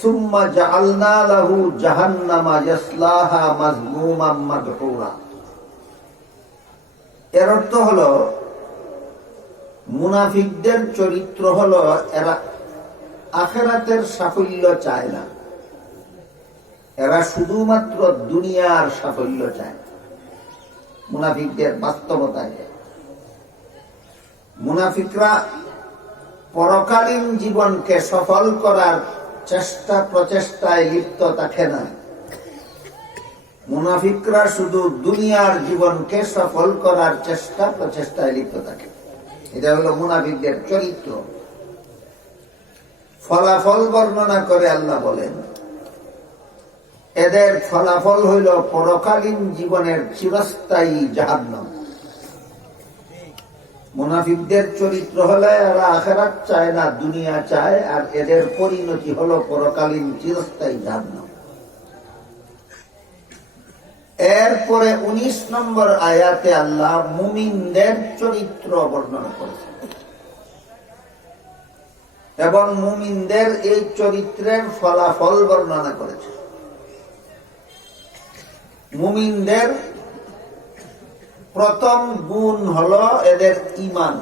সুম্মা জাআলনা লাহু জাহান্নামা ইয়াসলাহা মাযমুমান মাদহুরা। এর অর্থ হলো মুনাফিকদের চরিত্র হলো এরা আখিরাতের সাফল্য চায় না, এরা শুধুমাত্র দুনিয়ার সাফল্য চায়। মুনাফিকদের বাস্তবতায় মুনাফিকরা পরকালীন জীবনকে সফল করার প্রচেষ্টায় লিপ্ত থাকে না। মুনাফিকরা শুধু দুনিয়ার জীবনকে সফল করার প্রচেষ্টায় লিপ্ত থাকে। এটা হলো মুনাফিকদের চরিত্র। ফলাফল বর্ণনা করে আল্লাহ বলেন, এদের ফলাফল হইল পরকালীন জীবনের চিরস্থায়ী জাহান্নাম। মুনাফিকদের চরিত্র হলে এরা আখিরাত চায় না, দুনিয়া চায়, আর এদের পরিণতি হলো পরকালীন চিরস্থায়ী জাহান্নাম। এরপরে 19 নম্বর আয়াতে আল্লাহ মুমিনদের চরিত্র বর্ণনা করেছেন এবং মুমিনদের এই চরিত্রের ফলাফল বর্ণনা করেছেন। মুমিনদের প্রথম গুণ হলো এদের ঈমান,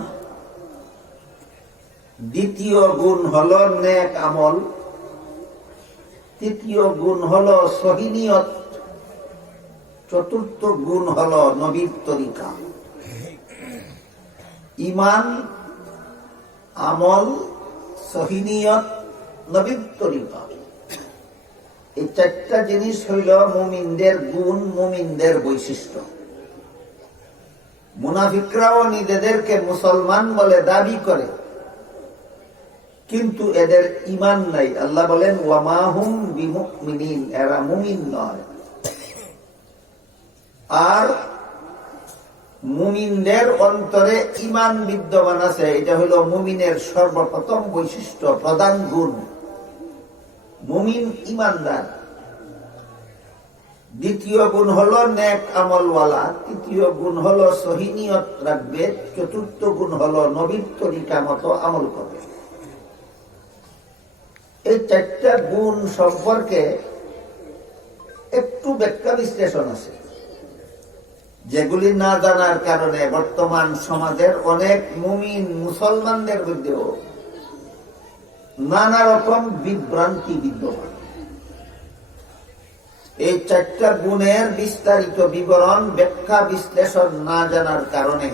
দ্বিতীয় গুণ হলো নেক আমল, তৃতীয় গুণ হলো সহিনিয়ত, চতুর্থ গুণ হলো নবীর তরিকা। ঈমান, আমল, সহিনিয়ত, নবীর তরিকা, এই চারটা জিনিস হইল মুমিনদের গুণ, মুমিনদের বৈশিষ্ট্য। মুনাফিকরাও নিজেদেরকে মুসলমান বলে দাবি করে, কিন্তু এদের ঈমান নাই। আল্লাহ বলেন ওয়ামা হুম বিমুমিনিন, এরা মুমিন নয়। আর মুমিনদের অন্তরে ঈমান বিদ্যমান আছে, এটা হলো মুমিনের সর্বপ্রথম বৈশিষ্ট্য, প্রধান গুণ। মুমিন ঈমানদার। দ্বিতীয় গুণ হলো নেক আমলওয়ালা, তৃতীয় গুণ হলো সহিনিয়ত রাখবে, চতুর্থ গুণ হলো নবীর তরিকা মতো আমল করবে। এই চারটা গুণ সম্পর্কে একটু ব্যাখ্যা বিশ্লেষণ আছে, যেগুলি না জানার কারণে বর্তমান সমাজের অনেক মুমিন মুসলমানদের মধ্যেও নানা রকম বিভ্রান্তি বিদ্যমান। এই চারটা গুণের বিস্তারিত বিবরণ, ব্যাখ্যা, বিশ্লেষণ না জানার কারণে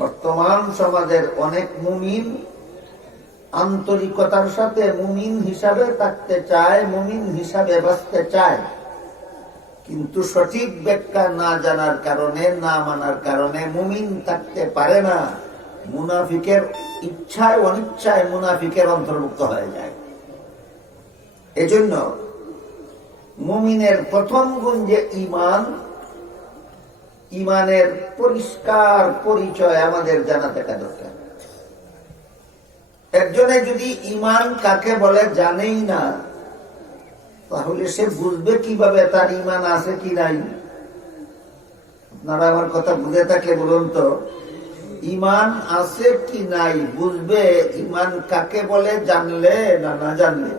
বর্তমান সমাজের অনেক মুমিন আন্তরিকতার সাথে মুমিন হিসাবে থাকতে চায়, মুমিন হিসাবে বাঁচতে চায়, কিন্তু সঠিক ব্যাখ্যা না জানার কারণে, না মানার কারণে মুমিন থাকতে পারে না। মুনাফিকের ইচ্ছায় অনিচ্ছায় মুনাফিকের অন্তর্ভুক্ত হয়ে যায়। এজন্য মুমিনের প্রথম গুণ যে ঈমান, ঈমানের পরিষ্কার পরিচয় আমাদের জানা থাকা দরকার। একজনে যদি ঈমান কাকে বলে জানেই না, তাহলে সে বুঝবে কিভাবে তার ঈমান আছে কি নাই? আপনারা আমার কথা বুঝে থাকলে বলুন তো, ঈমান আছে কি নাই বুঝবে ঈমান কাকে বলে জানলে না না জানলে?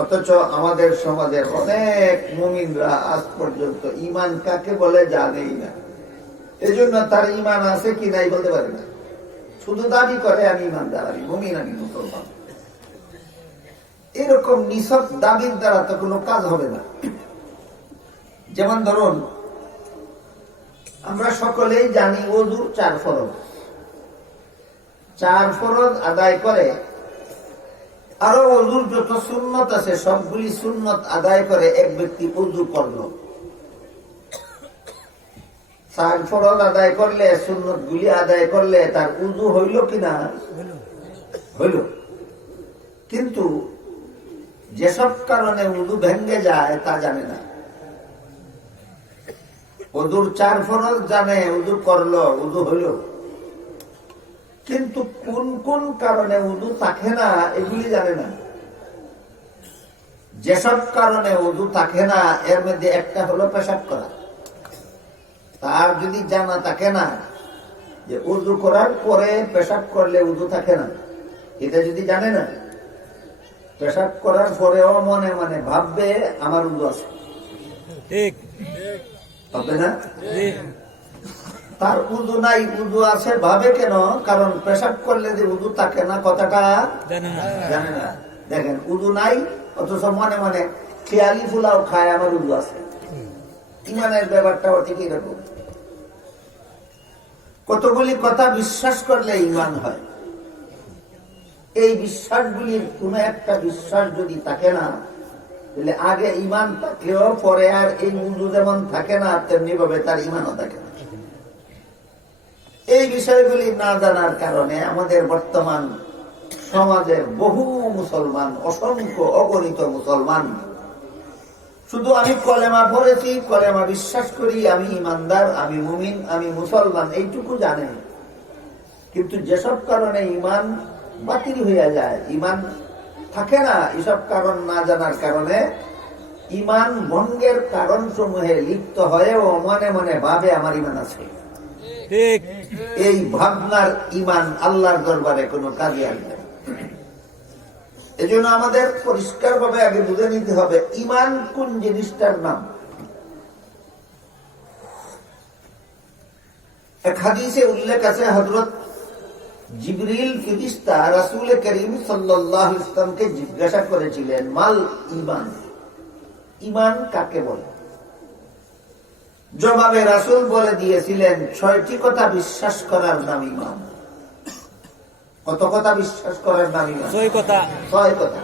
অথচ আমাদের সমাজের অনেক মুমিনরা আজ পর্যন্ত ঈমান কাকে বলে জানেই না। এজন্য তার ঈমান আছে কি নাই বলতে পারে না, শুধু দাবি করে আমি ঈমানদার, আমি মুমিন, আমি মুসলমান। এরকম নিছক দাবির দ্বারা তো কোনো কাজ হবে না। যেমন ধরুন, আমরা সকলেই জানি ওযুর 4 ফরজ। 4 ফরজ আদায় করে আরো ওযুর যত সুন্নত আছে সবগুলি সুন্নত আদায় করে এক ব্যক্তি ওযু করলো। 4 ফরজ আদায় করলে, সুন্নত গুলি আদায় করলে তার ওযু হইল কিনা? হইল। কিন্তু যেসব কারণে ওযু ভেঙে যায় তা জানে না। ওযুর 4 ফরজ জানে, ওযু করলো, ওযু হইল, কিন্তু কোন কোন কারণে ওযু থাকে না এগুলি জানে না। যেসব কারণে ওযু থাকে না এর মধ্যে একটা হলো পেশাব করা। তার যদি জানা থাকে না যে ওযু করার পরে পেশাব করলে ওযু থাকে না, এটা যদি জানে না, পেশাব করার পরেও মনে মনে ভাববে আমার উযু আছে, ঠিক হবে না? জি তার উযু নাই, উযু আছে ভাবে কেন? কারণ পেশাব করলে যে উযু থাকে না কথাটা জানে না জানে না। দেখেন, উযু নাই অথচ মনে মনে খেয়ালি ফুলাও খায় আমার উযু আছে। ইমানের ব্যাপারটাও ঠিক এরকম। কতগুলি কথা বিশ্বাস করলে ইমান হয়। এই বিশ্বাসগুলির কোন একটা বিশ্বাস যদি থাকে না, তাহলে আগে ইমান থাকলেও পরে আর এই উযু যেমন থাকে না, তেমনি ভাবে তার ইমানও থাকে না। এই বিষয়গুলি না জানার কারণে আমাদের বর্তমান সমাজের বহু মুসলমান, অসংখ্য অগণিত মুসলমান শুধু আমি কলেমা পড়েছি, কলেমা বিশ্বাস করি, আমি ইমানদার, আমি মুমিন, আমি মুসলমান, এইটুকু জানে। কিন্তু যেসব কারণে ইমান বাতিল হইয়া যায়, ইমান থাকে না, এসব কারণ না জানার কারণে ইমান ভঙ্গের কারণ সমূহে লিপ্ত হয়েও মনে মনে ভাবে আমার ইমান আছে। ঠিক এই ভাবনার ইমান আল্লাহর দরবারে কোনো কাজে আসবে। এই জন্য আমাদের পরিষ্কার ভাবে আগে বুঝে নিতে হবে ইমান কোন জিনিসটার নাম। এক হাদিসে উল্লেখ আছে, হযরত জিবরিল ফেরেশতা রাসূল করিম সাল্লাল্লাহু আলাইহি ওয়াসাল্লামকে জিজ্ঞাসা করেছিলেন, মাল ঈমান, ঈমান কাকে বলে? জবাবে রাসূল বলে দিয়েছিলেন, 6টি কথা বিশ্বাস করার নাম ঈমান। কত কথা বিশ্বাস করার নাম ঈমান? 6 কথা। 6 কথা।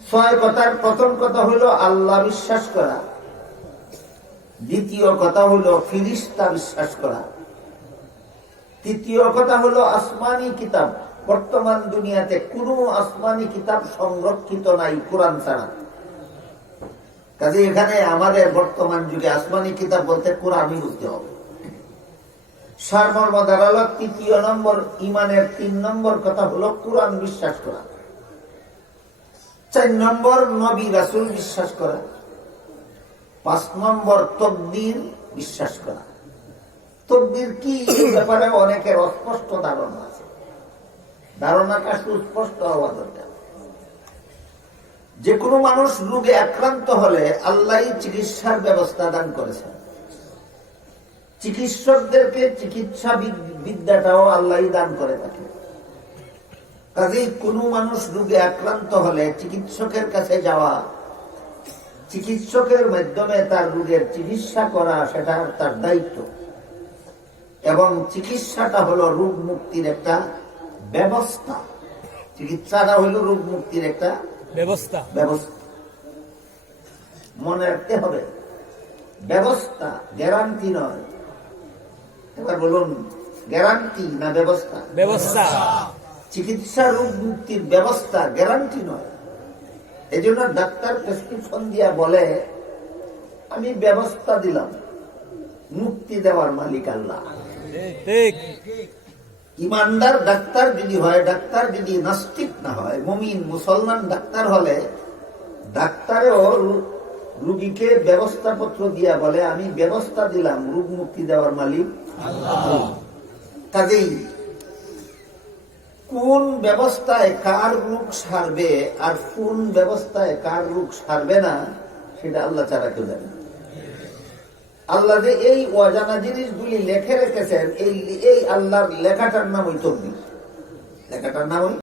6 কথার প্রথম কথা হলো আল্লাহ বিশ্বাস করা, দ্বিতীয় কথা হলো ফেরেশতা বিশ্বাস করা, তৃতীয় কথা হলো আসমানি কিতাব। বর্তমান দুনিয়াতে কোনো আসমানি কিতাব সংরক্ষিত নাই কোরআন ছাড়া। কাজে এখানে আমাদের বর্তমান যুগে আসমানি কিতাব বলতে কোরআনই বুঝতে হবে। সারমর্ম দাঁড়ালো, তৃতীয় নম্বর ইমানের 3 নম্বর কথা হলো কোরআন বিশ্বাস করা। 4 নম্বর নবী রাসূল বিশ্বাস করা। 5 নম্বর তকদীর বিশ্বাস করা। তকদীর কি, এই ব্যাপারে অনেকের অস্পষ্ট ধারণা আছে। ধারণাটা সুস্পষ্ট হওয়া দরকার। যে কোনো মানুষ রোগে আক্রান্ত হলে আল্লাহ চিকিৎসার ব্যবস্থা দান করেছেন। চিকিৎসকদেরকে চিকিৎসা বিদ্যাটাও আল্লাহ দান করে থাকে। কাজেই কোনো মানুষ রোগে আক্রান্ত হলে চিকিৎসকের কাছে যাওয়া, চিকিৎসকের মাধ্যমে তার রোগের চিকিৎসা করা, সেটা তার দায়িত্ব। এবং চিকিৎসাটা হলো রোগ মুক্তির একটা ব্যবস্থা। চিকিৎসাটা হলো রোগ মুক্তির একটা ব্যবস্থা। মনে রাখতে হবে, ব্যবস্থা, গ্যারান্টি নয়। এবার বলুন, গ্যারান্টি না ব্যবস্থা? ব্যবস্থা। চিকিৎসা রোগ মুক্তির ব্যবস্থা, গ্যারান্টি নয়। এই জন্য ডাক্তার প্রেসক্রিপশন দিয়া বলে, আমি ব্যবস্থা দিলাম, মুক্তি দেওয়ার মালিক আল্লাহ। ঠিক ইমানদার ডাক্তার যদি হয়, ডাক্তার যদি নাস্তিক না হয়, মুমিন মুসলমান ডাক্তার হলে ডাক্তারেও রোগীকে ব্যবস্থাপত্র দিয়া বলে, আমি ব্যবস্থা দিলাম, রোগ মুক্তি দেওয়ার মালিক আল্লাহ। কাজেই কোন ব্যবস্থায় কার রোগ সারবে আর কোন ব্যবস্থায় কার রোগ সারবে না, সেটা আল্লাহ ছাড়া কেউ জানে না। আল্লাহ যে এই অজানা জিনিসগুলি লেখে রেখেছেন, এই আল্লাহর লেখাটার নাম ওই তকদীর। লেখাটার নাম ওই